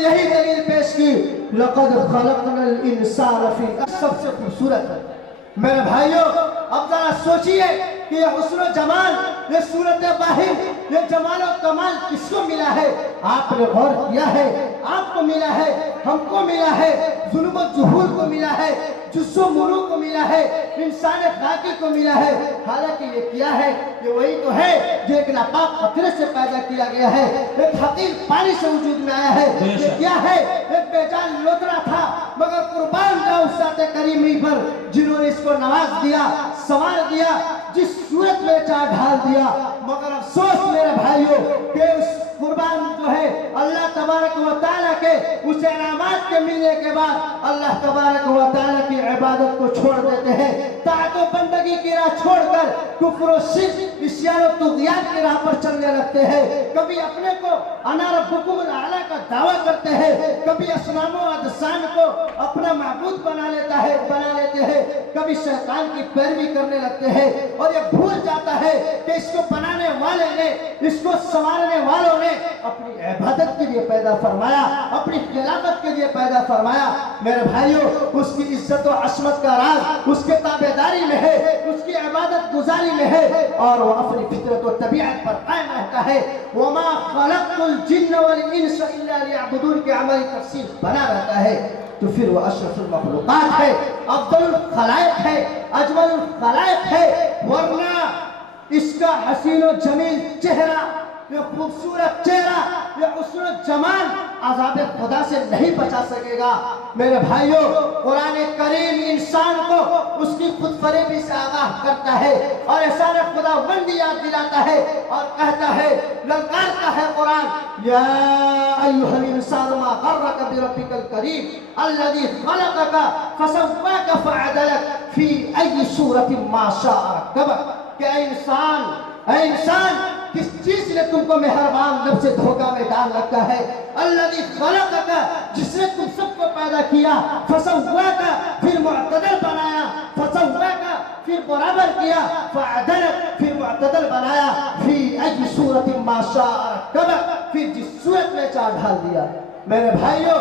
یہی دلیل پیش کی لقد خلقنا الانسان فی سب سے خوبصورت ہے میرے بھائیوں اب ذرا سوچئے کہ یہ حسن و جمال یہ صورت باہر یہ جمال و کمال کس کو ملا ہے آپ نے غور کیا ہے آپ کو ملا ہے ہم کو ملا ہے ظلم و جہول کو ملا ہے جس و ملوک کو ملا ہے انسان خاکی کو ملا ہے حالانکہ یہ کیا ہے یہ وہی تو ہے جو ایک ناپاک قطرے سے پیدا کیا گیا ہے ایک حقیر پانی سے وجود میں آیا ہے یہ کیا ہے ایک بے جان لوترا تھا مگر قربان جاؤ اس ذات کریمی پر جنہوں نے اس کو نواز دیا سوار دیا جس صورت میں چاہ ڈھال دیا مگر افسوس میرے بھائیوں کہ اس قربان جو ہے اللہ تبارک و تعالیٰ کے اس انعامات کے ملنے کے بعد اللہ تبارک و تعالیٰ کی عبادت کو چھوڑ دیتے ہیں طاعت و بندگی کی راہ چھوڑ کر کفر و شرک عصیان و طغیان کی راہ پر چلنے لگتے ہیں کبھی اپنے کو انا ربکم الاعلی کا دعویٰ کرتے ہیں کبھی اصنام و اجسام کو اپنا معبود بنا لیتے ہیں کبھی شیطان کی پیروی کرنے لگتے ہیں اور یہ بھول جاتا ہے کہ اس کو بنانے والے نے اس کو سنوارنے والوں نے اپنی عبادت کے لیے پیدا فرمایا اپنی خلافت کے لیے پیدا فرمایا میرے بھائیوں اس کی عزت و عصمت کا راز اس کے تابعداری میں ہے اس کی عبادت گزاری میں ہے اور وہ اپنی فطرت و طبیعت پر قائم رہتا ہے وما خلقت الجن والانس الا ليعبدون کے عملی تفسیر بنا رہتا ہے تو پھر وہ اشرف المخلوقات ہے افضل الخلائق ہے اجمل الخلائق ہے ورنہ اس کا حسین و جمیل چہرہ یہ خوبصورت چہرہ یہ حسن و جمال عذاب خدا سے نہیں بچا سکے گا میرے بھائیوں قرآن کریم انسان کو اس کی خود فریبی سے آگاہ کرتا ہے اور احسان خدا بندی یاد دلاتا ہے اور کہتا ہے للکارتا ہے قرآن یا ایھا الانسان ما غرک بربک الکریم الذی خلقک فسواک فعدلک فی ای صورت ما شاء رکبک کہ اے انسان کس چیز نے تم کو مہربان لب سے دھوکہ میں ڈال رکھا ہے الذی خلقک جس نے تم سب کو پیدا کیا فسواک پھر معتدل بنایا فسواک پھر برابر کیا فعدلک پھر معتدل بنایا فی ای صورت ما شاء رکبک پھر جس صورت میں چاہ ڈھال دیا میرے بھائیوں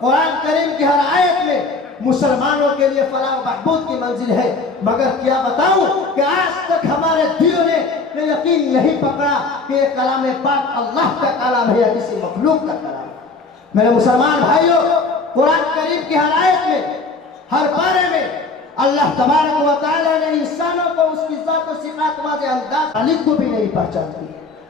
قرآن کریم کی ہر آیت میں مسلمانوں کے لیے فلاح و بہبود کی منزل ہے مگر کیا بتاؤں کہ آج تک ہمارے دلوں نے یہ یقین نہیں پکڑا کہ یہ کلام پاک اللہ کا کلام ہے یا کسی مخلوق کا کلام ہے میرے مسلمان بھائیوں قرآن کریم کی ہر آیت میں ہر پارے میں اللہ تبارک و تعالی نے انسانوں کو اس کی ذات و صفات واضح انداز خالق کو بھی نہیں پہچانتی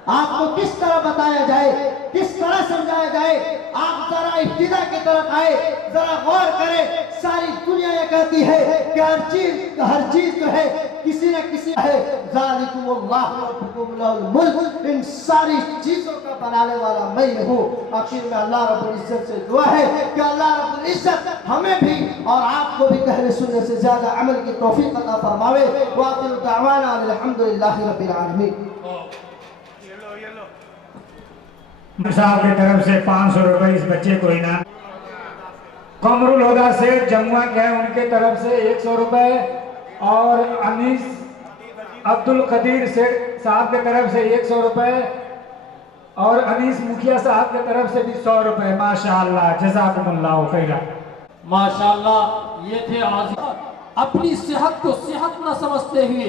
آپ کو کس طرح بتایا جائے کس طرح سمجھایا جائے آپ ذرا ابتدا کی طرف آئے ذرا غور کریں ساری دنیا یہ کہتی ہے کہ ہر چیز جو ہے کسی نہ کسی ہے ذالکم اللہ ربکم لہ الملک ان ساری چیزوں کا بنانے والا میں ہوں آخر میں اللہ رب العزت سے دعا ہے کہ اللہ رب العزت ہمیں بھی اور آپ کو بھی کہنے سننے سے زیادہ عمل کی توفیق عطا فرماوے وآخر دعوانا الحمدللہ رب العالمین صاحب کی طرف سے 500 روپے اس بچے کو انعام قمر الہدا سے جمعہ گئے ان کے طرف سے 100 روپے اور انیس عبد القدیر سے صاحب کے طرف سے 100 روپے اور انیس مکھیا صاحب کے طرف سے بھی 100 روپے ماشاءاللہ جزاکم اللہ خیرا ماشاءاللہ یہ تھے عازم اپنی صحت کو صحت نہ سمجھتے ہوئے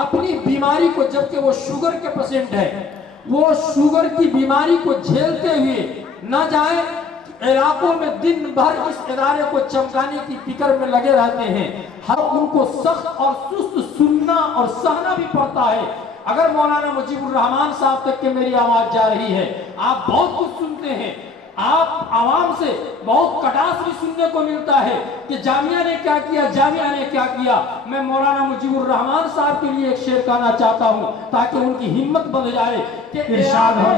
اپنی بیماری کو جبکہ وہ شوگر کے پیشنٹ ہے وہ شوگر کی بیماری کو جھیلتے ہوئے نہ جائے علاقوں میں دن بھر اس ادارے کو چمکانے کی فکر میں لگے رہتے ہیں ہر ان کو سخت اور سست سننا اور سہنا بھی پڑتا ہے اگر مولانا مجیب الرحمان صاحب تک کہ میری آواز جا رہی ہے آپ بہت کچھ سنتے ہیں آپ عوام سے بہت کٹاس بھی سننے کو ملتا ہے کہ جامعہ نے کیا کیا جامعہ نے کیا کیا میں مولانا مجیب الرحمان صاحب کے لیے ایک شعر کہنا چاہتا ہوں تاکہ ان کی ہمت بڑھ جائے کہ ارشاد ہو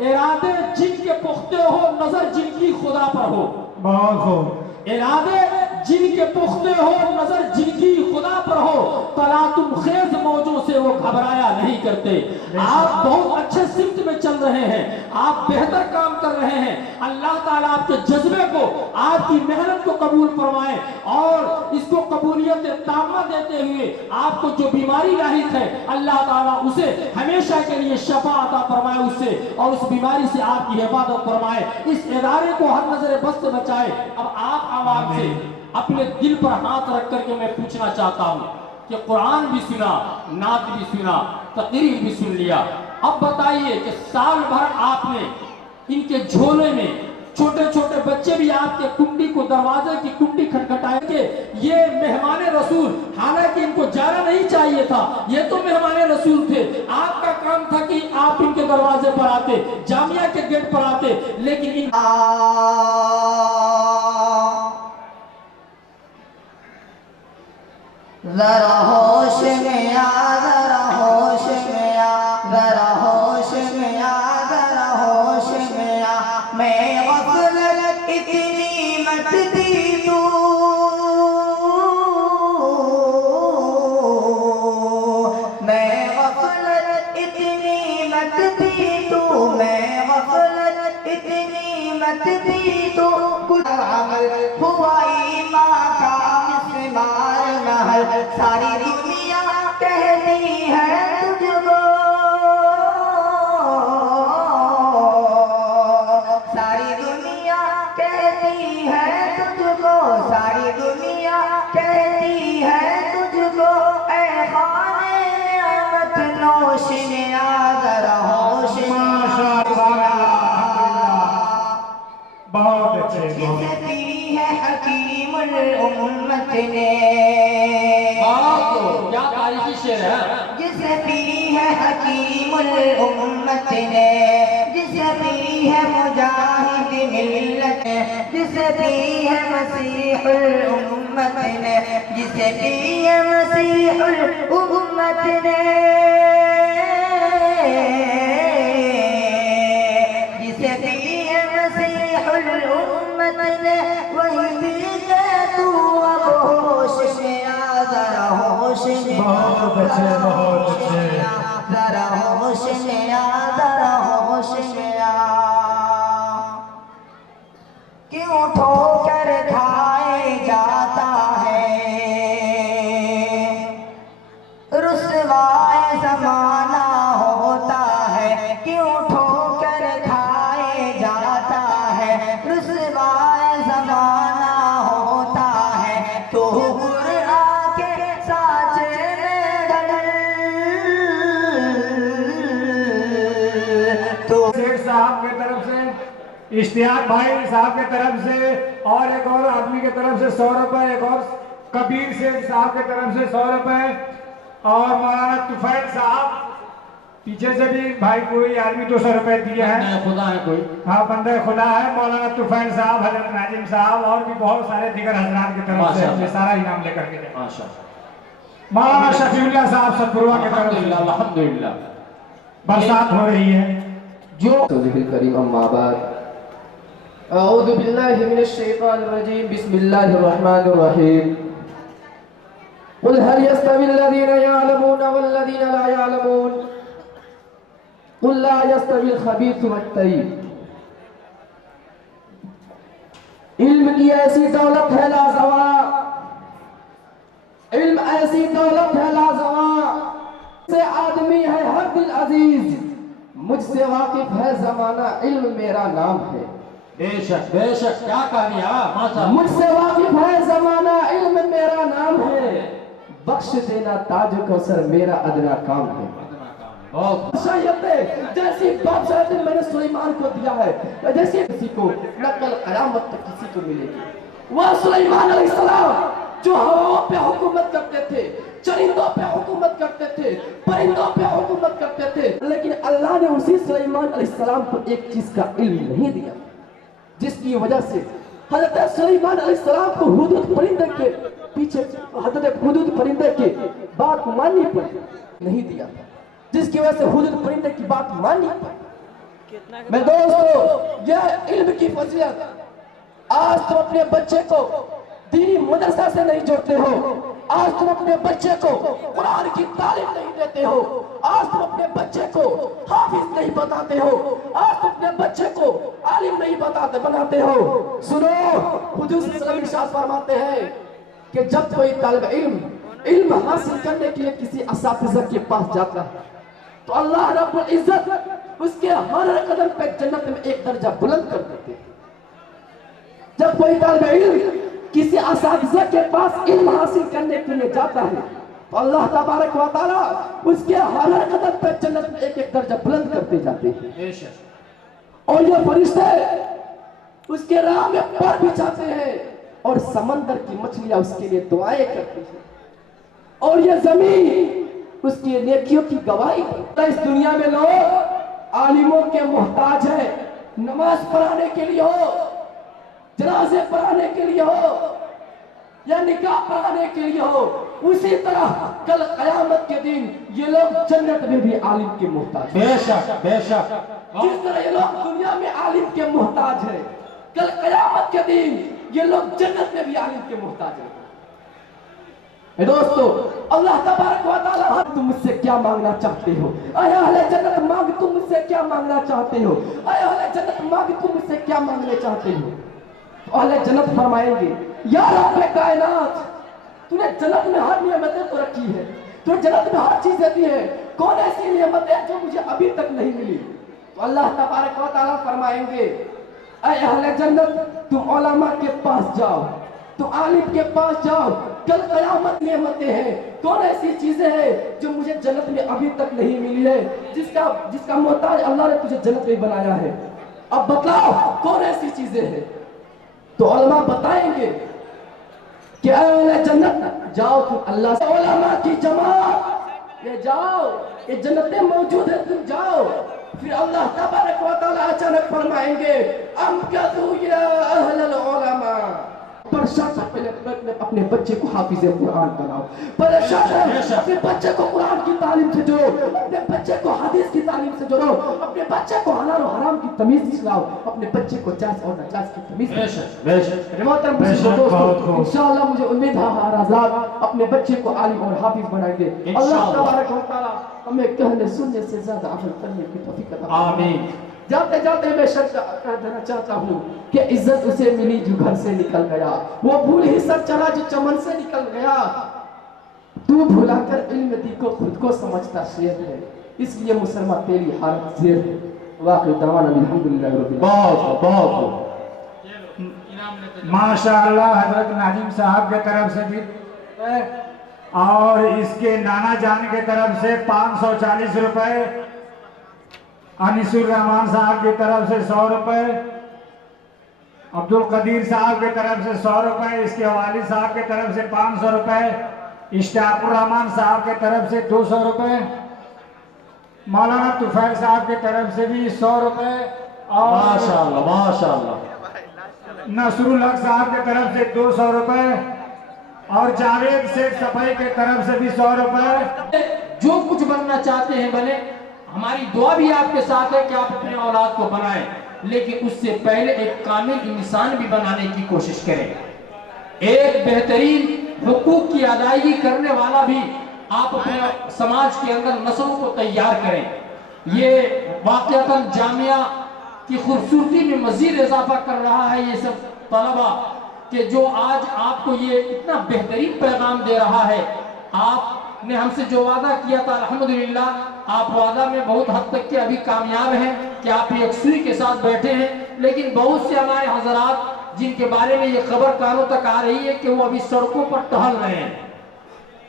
ارادے جن کے پختے ہو نظر جن کی خدا پر ہو بہت خوب ارادے جن کے پختے ہو نظر جن کی خدا फजा पर हो, तलातुम खेज मौजों से वो घबराया नहीं करते। आप बहुत अच्छे सिमत में चल रहे हैं, आप बेहतर काम कर रहे हैं। अल्लाह ताला आपके जज्बे को, आपकी मेहनत को कबूल फरमाए और इसको कबूलियत तामा देते हुए आपको जो बीमारी लाहिक है अल्लाह ताला उसे हमेशा के लिए शफा अता फरमाए उससे, और उस बीमारी से आपकी हिफाजत फरमाए, इस इदारे को हर नजर बस से बचाए। अब आप आवाज से अपने दिल पर हाथ रख करके मैं पूछना चाहता हूँ कि कुरान भी सुना, नात भी सुना, तकरीर भी सुन लिया, अब बताइए कि साल भर आपने इनके झोले में छोटे छोटे बच्चे भी आपके कुंडी को, दरवाजे की कुंडी खटखटाएंगे, ये मेहमान रसूल, हालांकि इनको जाना नहीं चाहिए था, ये तो मेहमान रसूल थे, आपका काम था कि आप इनके दरवाजे पर आते, जामिया के गेट पर आते, लेकिन इन जरा होश में आ, जरा होश में आ, जरा होश में आ, जरा होश में आ, मैं गफलत इतनी मत दी तू, मैं गफलत इतनी मत दी तू, मैं गफलत इतनी मत दी तू, कुछ अमल हुआ ईमान का मिसमार महल, सारी दुनिया कहती है तुझको, सारी दुनिया कहती है तुझको, सारी दुनिया कहती है तुझको, ऐ खाने निअमत नोश में आ, जरा होश में आ, बहुत अच्छे, जिसे पी है हकीमुल उम्मत ने, क्या तारीखी शेर है, जिसे पी है हकीमुल उम्मत ने, जिसे पी है मुजाहिद मिल्लत ने, जिसे पी है मसीहुल उम्मत ने, जिसे पी है मसीहुल उम्मत ने, जिसे पी है मसीहुल उम्मत ने, वही पी के तू अब होश में आ, जरा होश में आ, बहुत अच्छे, बहुत अच्छे। जरा होश में आ, जरा होश में आ, क्यों ठोकर खाए जाता है, रुसवाए ज़माना होता है, क्यों ठोकर खाए जाता है, रुसवाए ज़माना होता है, तो कुरान के साचे में ढल, तो शेख साहब की तरफ से, इश्तियाक भाई साहब की तरफ से, और एक और आदमी की तरफ से 100 रुपए, एक और कबीर शेख साहब की तरफ से 100 रुपए, और मौलाना तुफैल साहब पीछे से भी भाई कोई आदमी 200 रुपए दिए हैं, खुदा है कोई, हाँ बंदे खुदा है, मौलाना तुफैल साहब, हजरत नाजिम साहब और भी बहुत सारे दिगर हजरात की तरफ से ये सारा इनाम लेकर के जाए। माशाअल्लाह, मौलाना शफीउल्लाह साहब सतपुरवा की तरफ से अल्हम्दुलिल्लाह, बरसात हो रही है जो करीम अम्मा बाद अऊज़ु बिल्लाहि मिनश शैतानिर रजीम बिस्मिल्लाहिर रहमानिर रहीम कुल हल यस्तविल लज़ीना यअलमूना वल लज़ीना ला यअलमून कुल ला यस्तविल खबीथु वत तय्यिब। इल्म की ऐसी दौलत है लाजवाब, इल्म ऐसी दौलत है लाजवाब से आदमी है हर दिल अजीज, मुझसे वाकिफ है जमाना, इल्म मेरा नाम है। बेशक बेशक, क्या कह दिया माशाअल्लाह, मुझसे वाकिफ है जमाना, इल्म मेरा नाम है, बख्श देना ताज कौसर मेरा अदना काम है। बहुत जैसी बादशाहत मैंने सुलेमान को दिया है, जैसे किसी को नकल करामत तक किसी को मिलेगी। वह सुलेमान अलैहिस्सलाम जो हवाओं पे हुकूमत करते थे, चरिंदों पे हुकूमत करते थे, परिंदों पे हुकूमत करते थे, लेकिन अल्लाह ने उसी सुलेमान अलैहिस्सलाम को एक चीज का इल्म नहीं दिया, जिसकी वजह से हजरत सुलेमान अलैहिस्सलाम को हुदूद परिंदे के पीछे, हजरत हुदूद परिंदे की बात माननी पड़ी, नहीं दिया था, जिसकी वजह से हुदूद परिंदे की बात माननी पड़ी। मैं दोस्तों, यह इल्म की फजीलत, आज तुम अपने बच्चे को दीनी मदरसा से नहीं जोड़ते हो, آج تم اپنے بچے کو قرآن کی تعلیم نہیں دیتے ہو، آج تم اپنے بچے کو حافظ نہیں بتاتے ہو، آج تم اپنے بچے کو عالم نہیں بناتے ہو۔ سنو، حضور صلی اللہ علیہ وسلم ارشاد فرماتے ہیں کہ جب کوئی طالب علم حاصل کرنے کے لیے کسی اساتذہ کے پاس جاتا ہے تو اللہ رب العزت اس کے ہر قدم پہ جنت میں ایک درجہ بلند کر دیتے ہیں۔ جب کوئی طالب علم کسی اساتذہ کے پاس علم حاصل کرنے کے لیے جاتا ہے تو اللہ تبارک و تعالیٰ اس کے ہر قدم پہ جنت میں ایک ایک درجہ بلند کرتے جاتے ہیں، اور یہ فرشتے اس کے راہ میں پر بچھاتے ہیں اور سمندر کی مچھلیاں اس کے لیے دعائیں کرتی ہیں، اور یہ زمین اس کی نیکیوں کی گواہی ہے۔ اس دنیا میں لوگ عالموں کے محتاج ہیں، نماز پڑھانے کے لیے ہو، جنازے پڑھانے کے لیے ہو یا نکاح پڑھانے کے لیے ہو، اسی طرح کل قیامت کے دن یہ لوگ جنت میں بھی عالم کے محتاج ہیں۔ بے شک بے شک، جس طرح یہ لوگ دنیا میں عالم کے محتاج ہیں، کل قیامت کے دن یہ لوگ جنت میں بھی عالم کے محتاج ہیں۔ اے دوستو، اللہ تبارک و تعالیٰ تم مجھ سے کیا مانگنا چاہتے ہو؟ اے اہل جنت مانگ، تم مجھ سے کیا مانگنا چاہتے ہو؟ اے اہل جنت مانگ، تم مجھ سے کیا مانگنے چاہتے ہو؟ تو اہل جنت فرمائیں گے یا رب کائنات، تو نے جنت میں ہر نعمتیں تو رکھی ہے، تو نے جنت میں ہر چیزیں دی ہے، کون ایسی نعمت ہے جو مجھے ابھی تک نہیں ملی؟ تو اللہ تبارک و تعالیٰ فرمائیں گے اے اہل جنت، تم علماء کے پاس جاؤ، تم عالم کے پاس جاؤ، کل قیامت نعمتیں ہیں، کون ایسی چیزیں ہیں جو مجھے جنت میں ابھی تک نہیں ملی ہے، جس کا محتاج اللہ نے تجھے جنت میں بنایا ہے، اب بتلاؤ کون ایسی چیزیں ہیں؟ تو علماء بتائیں گے کہ اے اہل جنت جاؤ، تم اللہ سے علماء کی جماعت یہ جاؤ، یہ جنتیں موجود ہیں، تم جاؤ۔ پھر اللہ تبارک و تعالیٰ اچانک فرمائیں گے امکثوا یا اہل العلماء، پریشان ہے اپنے بچے کو حافظ قرآن بناؤ، پریشان ہے اپنے بچے کو قرآن کی تعلیم سے جوڑو، اپنے بچے کو حدیث کی تعلیم سے جوڑو، اپنے بچے کو حلال و حرام کی تمیز سکھلاؤ، اپنے بچے کو جائز اور ناجائز کی تمیز سکھلاؤ۔ محترم دوستو، انشاءاللہ مجھے امید ہے ہمارا حضرات اپنے بچے کو عالم اور حافظ بنائیں گے۔ اللہ تبارک و تعالیٰ ہمیں کہنے سننے سے زیادہ عمل کرنے کی توفیق عطا فرمائے۔ آمین۔ جاتے جاتے میں شرط کہہ دینا چاہتا ہوں کہ عزت اسے ملی جو گھر سے نکل گیا، وہ بھول ہی سب چلا جو چمن سے نکل گیا، تو بھولا کر علم دی کو خود کو سمجھتا شیر ہے، اس لیے مسلمان تیری حالت زیر ہے۔ واقعی دعوانا الحمدللہ رب العالمین۔ ماشاءاللہ حضرت ناظم صاحب کے طرف سے بھی اور اس کے نانا جان کے طرف سے 540 روپے، انیس الرحمان صاحب کی طرف سے 100 روپے، عبد القدیر صاحب کی طرف سے 100 روپے، اس کے والد صاحب کی طرف سے 500 روپے، اشتیاق الرحمان صاحب کی طرف سے 200 روپے، مولانا طفیل صاحب کی طرف سے بھی 100 روپے، اور ماشاءاللہ ماشاءاللہ نصر الحق صاحب کی طرف سے 200 روپے، اور جاوید شیخ صفائی کی طرف سے بھی 100 روپے۔ جو کچھ بننا چاہتے ہیں بنے، ہماری دعا بھی آپ کے ساتھ ہے کہ آپ اپنے اولاد کو بنائیں، لیکن اس سے پہلے ایک کامل انسان بھی بنانے کی کوشش کریں، ایک بہترین حقوق کی ادائیگی کرنے والا بھی آپ اپنے سماج کے اندر نسلوں کو تیار کریں۔ یہ واقعتاً جامعہ کی خوبصورتی میں مزید اضافہ کر رہا ہے یہ سب طلبہ کہ جو آج آپ کو یہ اتنا بہترین پیغام دے رہا ہے۔ آپ نے ہم سے جو وعدہ کیا تھا الحمدللہ آپ وعدہ میں بہت حد تک کے ابھی کامیاب ہیں کہ آپ یکسوئی کے ساتھ بیٹھے ہیں، لیکن بہت سے ہمارے حضرات جن کے بارے میں یہ خبر کانوں تک آ رہی ہے کہ وہ ابھی سڑکوں پر ٹہل رہے ہیں،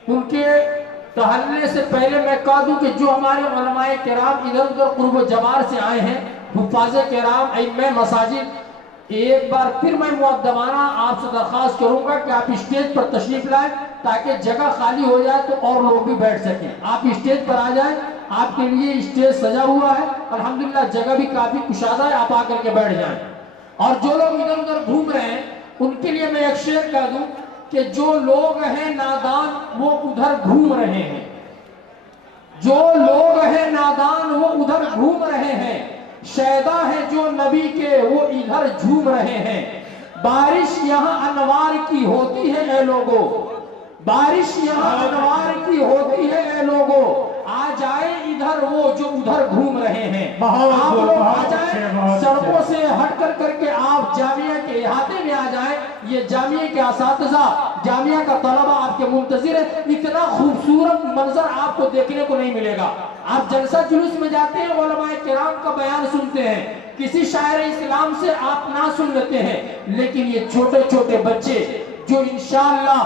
ان کے ٹہلنے سے پہلے میں کہہ دوں کہ جو ہمارے علماء کرام ادھر ادھر قرب و جوار سے آئے ہیں، حفاظ کرام، ائمہ مساجد، ایک بار پھر میں مؤدبانہ آپ سے درخواست کروں گا کہ آپ اسٹیج پر تشریف لائیں تاکہ جگہ خالی ہو جائے تو اور لوگ بھی بیٹھ سکیں۔ آپ اسٹیج پر آ جائیں، آپ کے لیے اسٹیج سجا ہوا ہے، الحمدللہ جگہ بھی کافی کشادہ ہے، آپ آ کر کے بیٹھ جائیں۔ اور جو لوگ ادھر ادھر گھوم رہے ہیں ان کے لیے میں ایک شعر کہہ دوں کہ جو لوگ ہیں نادان وہ ادھر گھوم رہے ہیں، جو لوگ ہیں نادان وہ ادھر گھوم رہے ہیں، شیدا ہے جو نبی کے وہ ادھر جھوم رہے ہیں، بارش یہاں انوار کی ہوتی ہے اے لوگو، बारिश यहाँ अनवार की होती है। ए लोगों, आ जाए इधर वो जो उधर घूम रहे हैं। आप लोग आ जाए, सड़कों से हट कर करके आप जामिया के इहाते में आ जाए। ये जामिया के असातिज़ा, जामिया का तलबा आपके मुंतज़िर है। इतना खूबसूरत मंजर आपको देखने को नहीं मिलेगा। आप जलसा जुलूस में जाते हैं, उलमाए किराम का बयान सुनते हैं, किसी शायर इस्लाम से आप ना सुन लेते हैं, लेकिन ये छोटे छोटे बच्चे जो इंशाअल्लाह,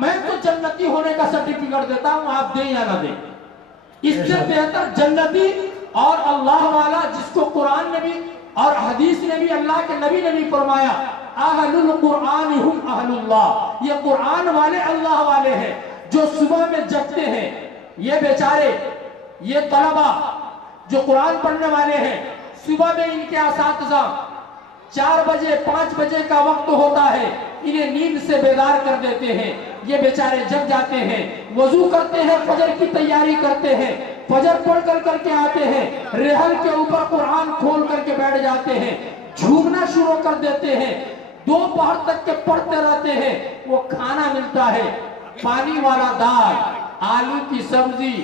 मैं तो जन्नती होने का सर्टिफिकेट देता हूं, आप दें या ना दें, इससे बेहतर जन्नती और अल्लाह वाला, जिसको कुरान ने भी और हदीस ने भी, अल्लाह के नबी ने भी फरमाया, अहलुल कुरान हुम अहलुल्लाह, ये कुरान वाले अल्लाह वाले हैं, जो सुबह में जगते हैं। ये बेचारे, ये तलबा जो कुरान पढ़ने वाले हैं, सुबह में इनके असातिज़ा 4 बजे 5 बजे का वक्त होता है, इन्हें नींद से बेदार कर देते हैं। ये बेचारे जग जाते हैं, वजू करते हैं, फजर की तैयारी करते हैं, फजर पढ़ कर करके आते हैं, रेहल के ऊपर कुरान खोल करके बैठ जाते हैं, झूमना शुरू कर देते हैं, दोपहर तक के पढ़ते रहते हैं। वो खाना मिलता है, पानी वाला दाल, आलू की सब्जी,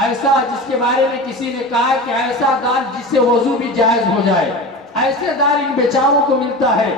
ऐसा जिसके बारे में किसी ने कहा कि ऐसा दाल जिससे वजू भी जायज हो जाए, ऐसे दाल इन बेचारों को मिलता है।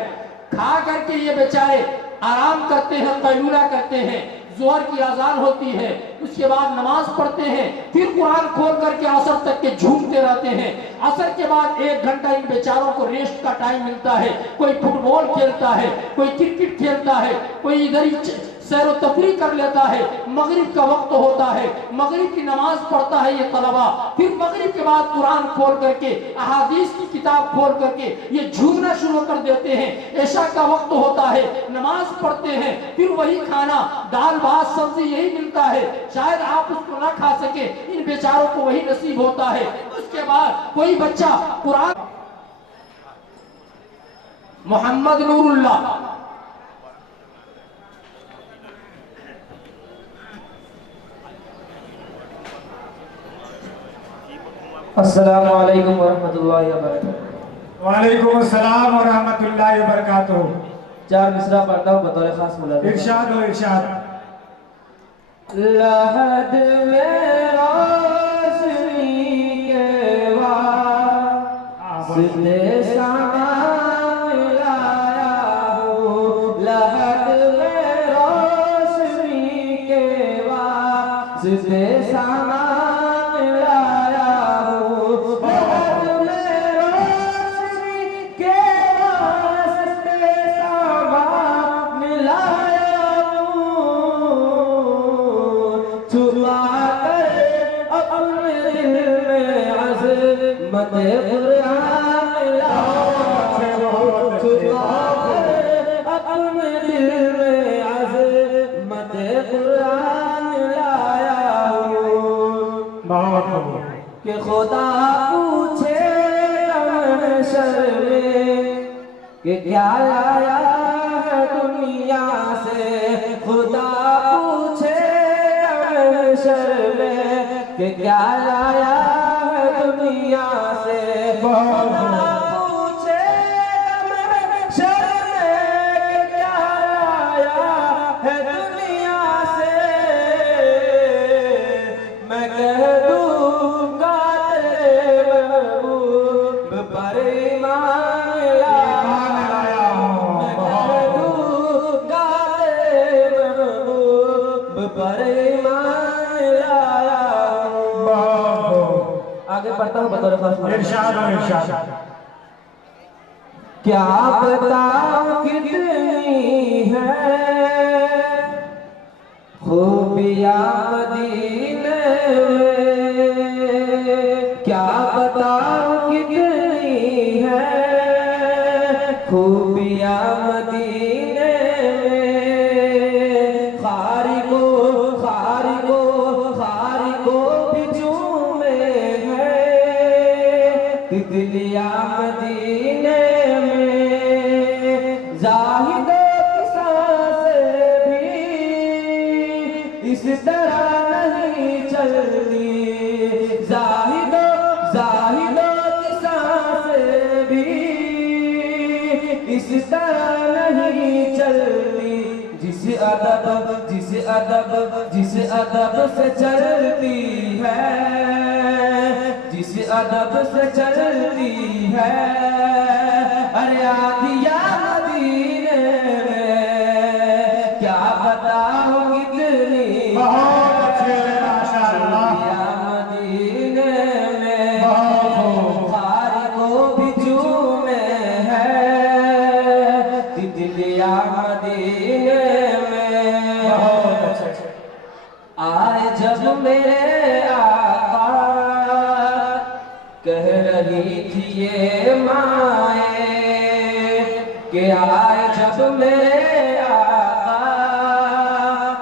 खा करके ये बेचारे आराम करते हैं, कैलूला करते हैं, जोहर की अजान होती है, उसके बाद नमाज पढ़ते हैं, फिर कुरान खोल करके असर तक के झूमते रहते हैं। असर के बाद 1 घंटा इन बेचारों को रेस्ट का टाइम मिलता है। कोई फुटबॉल खेलता है, कोई क्रिकेट खेलता है, कोई इधर ही सैर व तफरीह कर लेता है। मगरिब का वक्त होता है, मगरिब की नमाज पढ़ता है ये तलबा, फिर मगरिब के बाद कुरान खोल करके, अहादीस की किताब खोल करके ये झूमना शुरू कर देते हैं। ऐशा का वक्त होता है, नमाज पढ़ते हैं, फिर वही खाना, दाल भात सब्जी यही मिलता है। शायद आप उसको ना खा सके, इन बेचारों को वही नसीब होता है। उसके बाद कोई बच्चा कुरान, मोहम्मद नूरुल्लाह, अस्सलामु अलैकुम वरहमतुल्लाहि वबरकातुहू। वालेकुम अस्सलाम व रहमतुल्लाहि व बरकातुहू। 4 मिसरा पढ़ता हूँ बतौर खास मुलाज़िम। इरशाद हो इरशाद। लहद में रोशनी के वास्ते सामान लाया हूँ, लहद में रोशनी के वास्ते सामान कि खुदा पूछे महशर में कि क्या लाया है दुनिया से, खुदा पूछे महशर में कि क्या लाया है दुनिया से, खुदा पूछे महशर में कि क्या लाया है दुनिया से। मैं कह दूंगा तेरे महबूब पर ईमान लाया हूँ, मैं कह दूंगा तेरे महबूब पर ईमान लाया हूँ। आगे पढ़ता हूँ बतौर खास। इरशाद हो इरशाद। क्या बताऊं कितनी है खूबियाँ मदीने में, क्या बताऊं कितनी है खूबियाँ मदीने में। खारी को भी झूमे हैं तितलियाँ मदीने में। जाहिदों की सांसें भी इस तरह नहीं चलती, जाहिदों की सांसें भी इस तरह नहीं चलती। जिस جس ادب سے چلتی ہے، جس ادب سے چلتی ہے، ارے آدیا مدینے میں کیا بتاؤ کتنی بہت اچھے ماشاءاللہ، آدیا مدینے میں خار کو بھی چومے ہے، تتلیا مدینے آئے جب میرے آقا، کہہ رہی تھی یہ مائیں کہ آئے جب میرے آقا،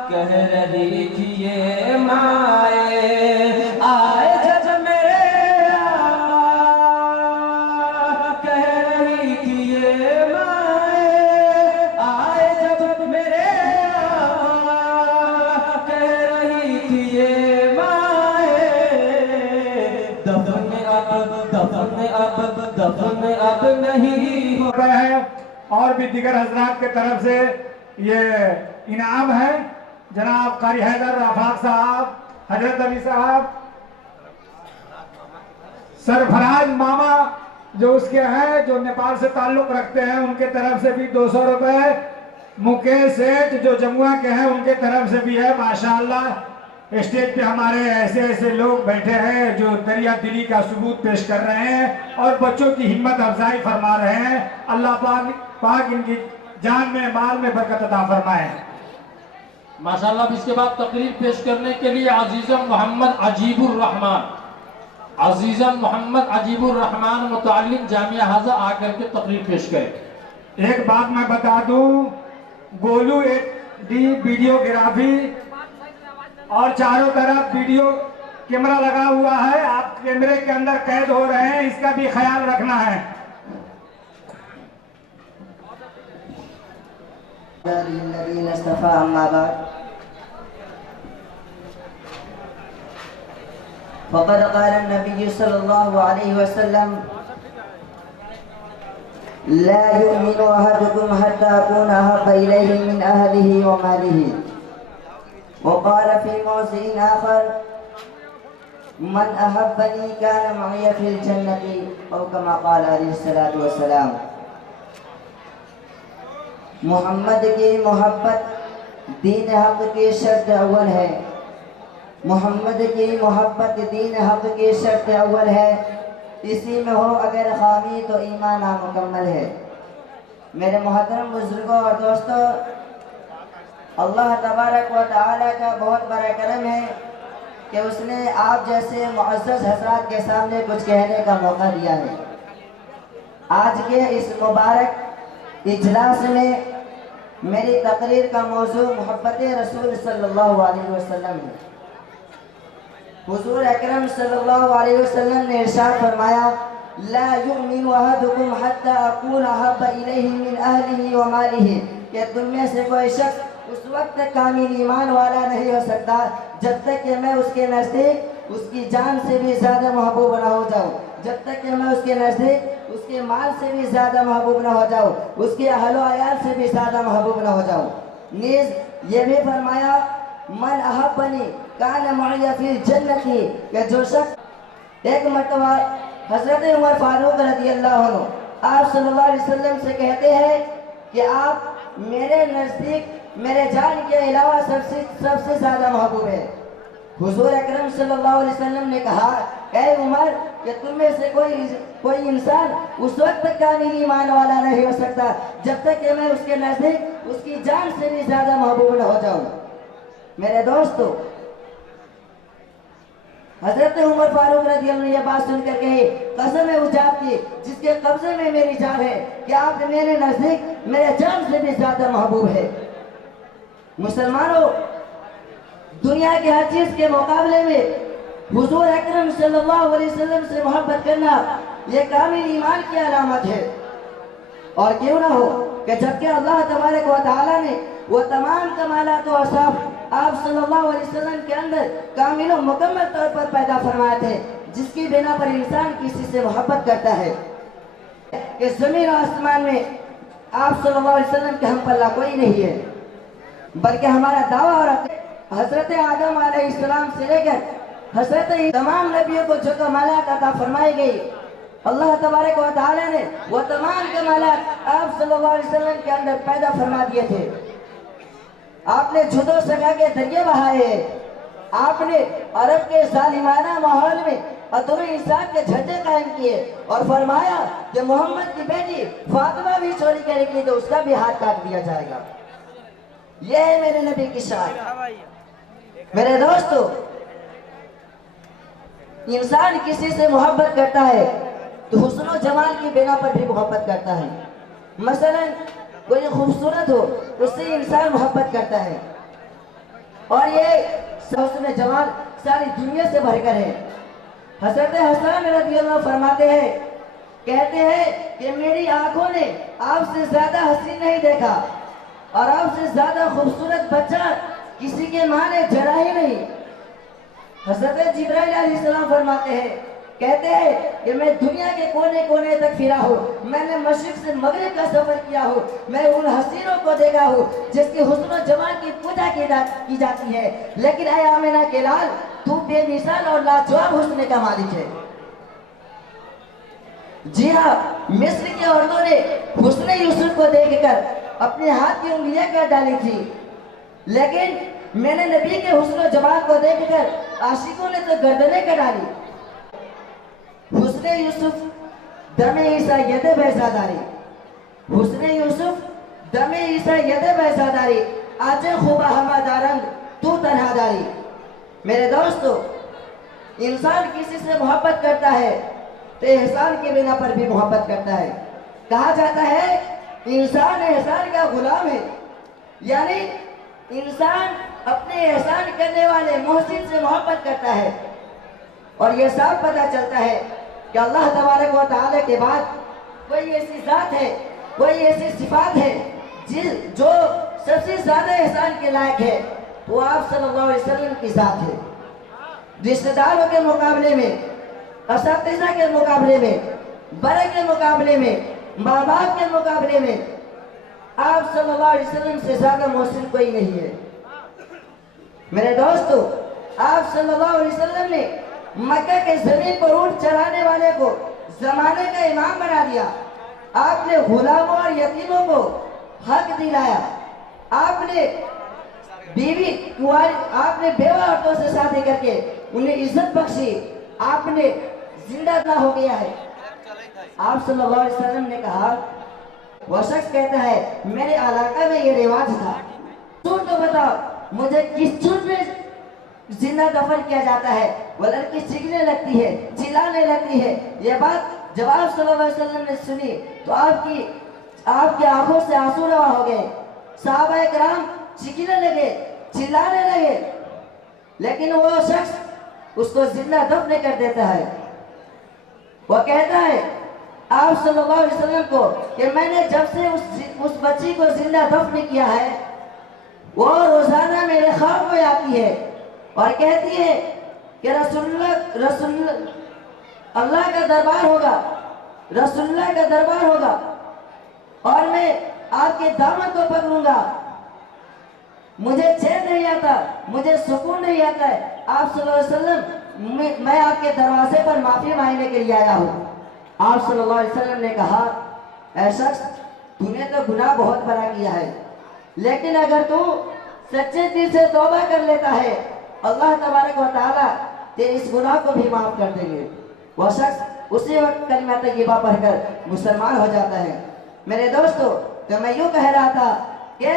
کہہ رہی تھی یہ مائیں، آئے جب میرے آقا، کہہ رہی تھی یہ مائیں، آئے جب میرے دفن اب نہیں ہو رہے ہیں، اور بھی دیگر حضرات کے طرف سے یہ انعام ہے۔ جناب قاری حیدر آفاق صاحب، حضرت علی صاحب، سرفراز ماما جو اس کے ہیں، جو نیپال سے تعلق رکھتے ہیں، ان کے طرف سے بھی 200 روپے، مکیش سیٹھ جو جمعہ کے ہیں ان کے طرف سے بھی ہے۔ ماشاءاللہ اسٹیج پہ ہمارے ایسے ایسے لوگ بیٹھے ہیں جو دریا دلی کا ثبوت پیش کر رہے ہیں اور بچوں کی ہمت افزائی فرما رہے ہیں۔ اللہ پاک ان کی جان میں مال میں برکت عطا فرمائے۔ ماشاءاللہ اب اس کے بعد تقریر پیش کرنے کے لیے عزیزم محمد عجیب الرحمان، عزیزم محمد عجیب الرحمان متعلم جامعہ حاضہ آ کر کے تقریر پیش کریں۔ ایک بات میں بتا دوں، گولو ایک ڈی ویڈیوگرافی اور چاروں طرف ویڈیو کیمرہ لگا ہوا ہے، آپ کیمرے کے اندر قید ہو رہے ہیں، اس کا بھی خیال رکھنا ہے۔ الذين اصطفى أما بعد فقد قال النبي صلى الله عليه وسلم لا يؤمن أحدكم حتى أكون أحب إليه من أهله وماله، وقال في موضع آخر من أحبني كان معي في الجنة، أو كما قال عليه الصلاة والسلام۔ محمد کی محبت دین حق کی شرط اول ہے، محمد کی محبت دین حق کی شرط اول ہے، اسی میں ہو اگر خامی تو ایمان نامکمل ہے۔ میرے محترم بزرگوں اور دوستوں، اللہ تبارک و تعالی کا بہت بڑا کرم ہے کہ اس نے آپ جیسے معزز حضرات کے سامنے کچھ کہنے کا موقع دیا ہے۔ آج کے اس مبارک اجلاس میں میری تقریر کا موضوع محبت رسول صلی اللہ علیہ وسلم ہے۔ حضور اکرم صلی اللہ علیہ وسلم نے ارشاد فرمایا لا یؤمن احدکم حتی اکون احب الیہ من اہلہ ومالہ، کہ تم میں سے کوئی شخص اس وقت تک کامل ایمان والا نہیں ہو سکتا جب تک کہ میں اس کے نزدیک اس کی جان سے بھی زیادہ محبوب نہ ہو جاؤں، جب تک کہ میں اس کے نزدیک اس کے مال سے بھی زیادہ محبوب نہ ہو جاؤں، اس کے اہل و عیال سے بھی زیادہ محبوب نہ ہو جاؤں۔ نیز یہ بھی فرمایا من احبنی کان معی فی الجنت، کہ جو شخص ایک مرتبہ حضرت عمر فاروق رضی اللہ عنہ آپ صلی اللہ علیہ وسلم سے کہتے ہیں کہ آپ میرے نزدیک میرے جان کے علاوہ سب سے زیادہ محبوب ہے۔ حضور اکرم صلی اللہ علیہ وسلم نے کہا اے عمر کہ تم میں سے کوئی انسان اس وقت تک کامل ایمان والا نہیں ہو سکتا جب تک کہ میں اس کے نزدیک اس کی جان سے بھی زیادہ محبوب نہ ہو جاؤں۔ میرے دوستو، حضرت عمر فاروق رضی اللہ عنہ یہ بات سن کر کہے قسم ہے اس ذات کی جس کے قبضے میں میری جان ہے کہ آپ میرے نزدیک میرے جان سے بھی زیادہ محبوب ہے۔ مسلمانوں، دنیا کے ہر چیز کے مقابلے میں حضور اکرم صلی اللہ علیہ وسلم سے محبت کرنا یہ کامل ایمان کی علامت ہے۔ اور کیوں نہ ہو کہ جبکہ اللہ تبارک و تعالی نے وہ تمام کمالات و اوصاف آپ صلی اللہ علیہ وسلم کے اندر کامل و مکمل طور پر پیدا فرمائے تھے جس کی بنا پر انسان کسی سے محبت کرتا ہے کہ زمین و آسمان میں آپ صلی اللہ علیہ وسلم کے ہم پلہ کوئی نہیں ہے۔ बल्कि हमारा दावा और हजरत आदम अलैहिस्सलाम से लेकर हजरत तमाम नबियों को जो कमालात अता फरमाई गई, अल्लाह तबारक व तआला ने वो तमाम कमालात आप सल्लल्लाहु अलैहि वसल्लम के अंदर पैदा फरमा दिए थे। आपने जुदो सका के दरिया बहाए, आपने अरब के जालिमाना माहौल में अदल इंसाफ के झंडे कायम किए और फरमाया कि मोहम्मद की बेटी फातिमा भी चोरी करेगी तो उसका भी हाथ काट दिया जाएगा। ये है मेरे नबी की शान। मेरे दोस्तों, इंसान किसी से मोहब्बत करता है तो हुस्न और जमाल की बिना पर भी मोहब्बत करता है। मसलन कोई खूबसूरत हो उससे इंसान मोहब्बत करता है, और ये हुस्न जमाल सारी दुनिया से भरकर है। हज़रत हसन रज़ियल्लाहु फरमाते हैं, कहते हैं कि मेरी आंखों ने आपसे ज्यादा हसीन नहीं देखा और आपसे ज्यादा खूबसूरत बच्चा किसी के माँ ने जरा ही नहीं। हज़रत जिब्राइल अलैहिस्सलाम फरमाते हैं, कहते हैं कि मैं दुनिया के कोने कोने तक फिरा हूँ, मैंने मशरिक से मगरिब का सफर किया हूँ, मैं उन हसीनों को देखा हूँ जिसकी हुस्न और जमाल की पूजा की जाती है, लेकिन ऐ आमिना के लाल, तू बेमिसाल और लाजवाब हुस्न का मालिक है। जी हाँ, मिस्र की औरतों ने हुस्न यूसुफ को देखकर अपने हाथ की उंगलियां काट डाली थी, लेकिन मैंने नबी के हुस्न और जमाल को देखकर आशिकों ने तो गर्दनें कटा डाली। हुस्न यूसुफ दमे ईसा यदे बैसादारी, हुस्न यूसुफ दमे ईसा यदे बैसादारी, आजे खूबा हमादारंग तू तन्हादारी। मेरे दोस्तों, इंसान किसी से मोहब्बत करता है तो एहसान के बिना पर भी मोहब्बत करता है। कहा जाता है इंसान एहसान का गुलाम है, यानी इंसान अपने एहसान करने वाले मोहसिन से मोहब्बत करता है। और यह साफ पता चलता है कि अल्लाह तबारक व तआला के बाद कोई ऐसी जात है, कोई ऐसी सिफात है जो सबसे ज्यादा एहसान के लायक है, वो आप सल्लल्लाहु अलैहि वसल्लम की जात है। रिश्तेदारों के मुकाबले में, असातिज़ा के मुकाबले में, बड़े के मुकाबले में, माँ बाप के मुकाबले में आप सल्लल्लाहु अलैहि वसल्लम से ज्यादा मोहसिन कोई नहीं है। मेरे दोस्तों, आप सल्लल्लाहु अलैहि वसल्लम ने मक्का के जमीन पर ऊंट चढ़ाने वाले को जमाने का इमाम बना दिया। आपने गुलामों और यतीमों को हक दिलाया, आपने बीवी कुंवारी, आपने बेवा औरतों से शादी करके उन्हें इज्जत बख्शी, आपने जिंदा हो गया है। आप सल्लल्लाहु अलैहि वसल्लम ने कहा, वह शख्स कहता है मेरे इलाका में ये रिवाज था, सुन तो बताओ मुझे किस चूट में जिंदा दफन किया जाता है। वो लड़की चीखने लगती है, चिल्लाने लगती है। ये बात जब आप सल्लल्लाहु अलैहि वसल्लम ने सुनी तो आपकी आंखों से आंसू रवा हो गए। सहाबा किराम चीखने लगे, चिल्लाने लगे, लेकिन वो शख्स उसको जिंदा दफन कर देता है। वो कहता है आप सल्लल्लाहु अलैहि वसल्लम को कि मैंने जब से उस बच्ची को जिंदा दफन किया है, वो रोजाना मेरे ख्वाब में आती है और कहती है कि रसूलुल्लाह अल्लाह का दरबार होगा, रसूलुल्लाह का दरबार होगा और मैं आपके दामन को पकड़ूंगा। मुझे चैन नहीं आता, मुझे सुकून नहीं आता है। आप सल्लल्लाहु अलैहि वसल्लम, मैं आपके दरवाजे पर माफी मांगने के लिए आया हूँ। आप सल्लल्लाहु अलैहि वसल्लम ने कहा, ऐ शख्स, तूने तो गुनाह बहुत बड़ा किया है, लेकिन अगर तू सच्चे दिल से तौबा कर लेता है, अल्लाह तबारक व तआला तेरे इस गुनाह को भी माफ कर देंगे। वह शख्स उसी वक्त कलिमा तय्यबा पढ़कर मुसलमान हो जाता है। मेरे दोस्तों, तो मैं यूँ कह रहा था कि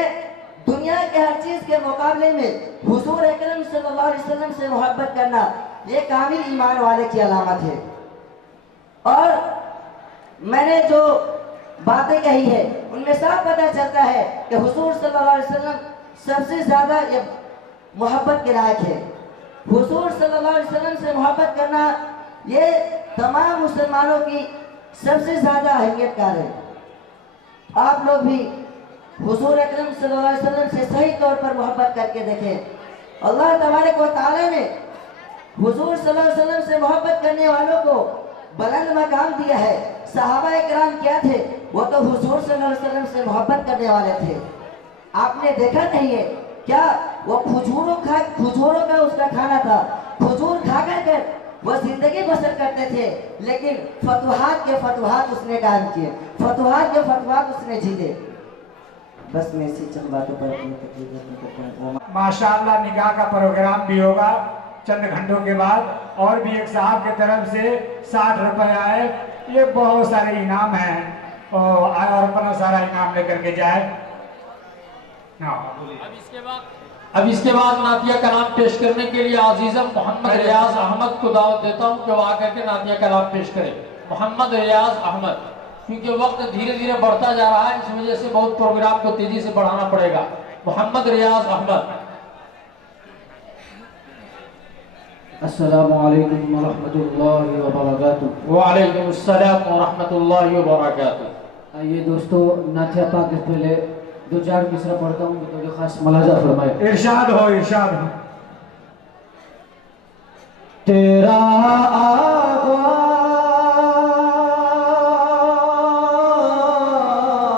दुनिया के हर चीज के मुकाबले में हुजूर अकरम सल्लल्लाहु अलैहि वसल्लम से मोहब्बत करना ये कामिल ईमान वाले की अलामत है। और मैंने जो बातें कही है उनमें साफ पता चलता है कि हुजूर सल्लल्लाहु अलैहि वसल्लम सबसे ज्यादा मोहब्बत के लायक है। हुजूर सल्लल्लाहु अलैहि वसल्लम से मोहब्बत करना ये तमाम मुसलमानों की सबसे ज्यादा अहमियत का है। आप लोग भी हुजूर अकरम सल्लल्लाहु अलैहि वसल्लम से सही तौर पर मोहब्बत करके देखें। अल्लाह तबारक व तआला ने हुजूर सल्लल्लाहु अलैहि वसल्लम से मोहब्बत करने वालों को बुलंद मकाम दिया है। सहाबा किराम क्या थे? वो तो हुजूर सल्लल्लाहु अलैहि वसल्लम से मोहब्बत करने वाले थे। आपने देखा नहीं है क्या वो खजूरों का उसका खाना था, खजूर खा कर वो जिंदगी बसर करते थे, लेकिन फतवाहत के फतवाहत उसने काम किए, फतवाहत के फतवाहत उसने जीते। बस मैं इसी चंद बातों पर अपनी तकलीफ करता हूँ। माशाअल्लाह निकाह का प्रोग्राम भी होगा चंद घंटों के बाद, और भी एक साहब की तरफ से 60 रुपए आए। ये बहुत सारे इनाम हैं और अपना सारा इनाम लेकर के जाए। अब इसके बाद नातिया कलाम पेश करने के लिए अजीजम मोहम्मद रियाज अहमद को दावत देता हूँ कि वो आकर के नातिया कलाम पेश करें। मोहम्मद रियाज अहमद, क्योंकि वक्त धीरे धीरे बढ़ता जा रहा है, इस वजह से बहुत प्रोग्राम को तेजी से बढ़ाना पड़ेगा। मोहम्मद रियाज अहमद। अस्सलामु अलैकुम व रहमतुल्लाहि व बरकातुहू। वालेकुम अस्सलाम व रहमतुल्लाहि व बरकातुहू। आइए दोस्तों, नातिया पाक से पहले 2-4 मिसरा पढ़ता हूँ तो खास मलाजा फरमाए। इरशाद हो, इरशाद हो। तेरा आगो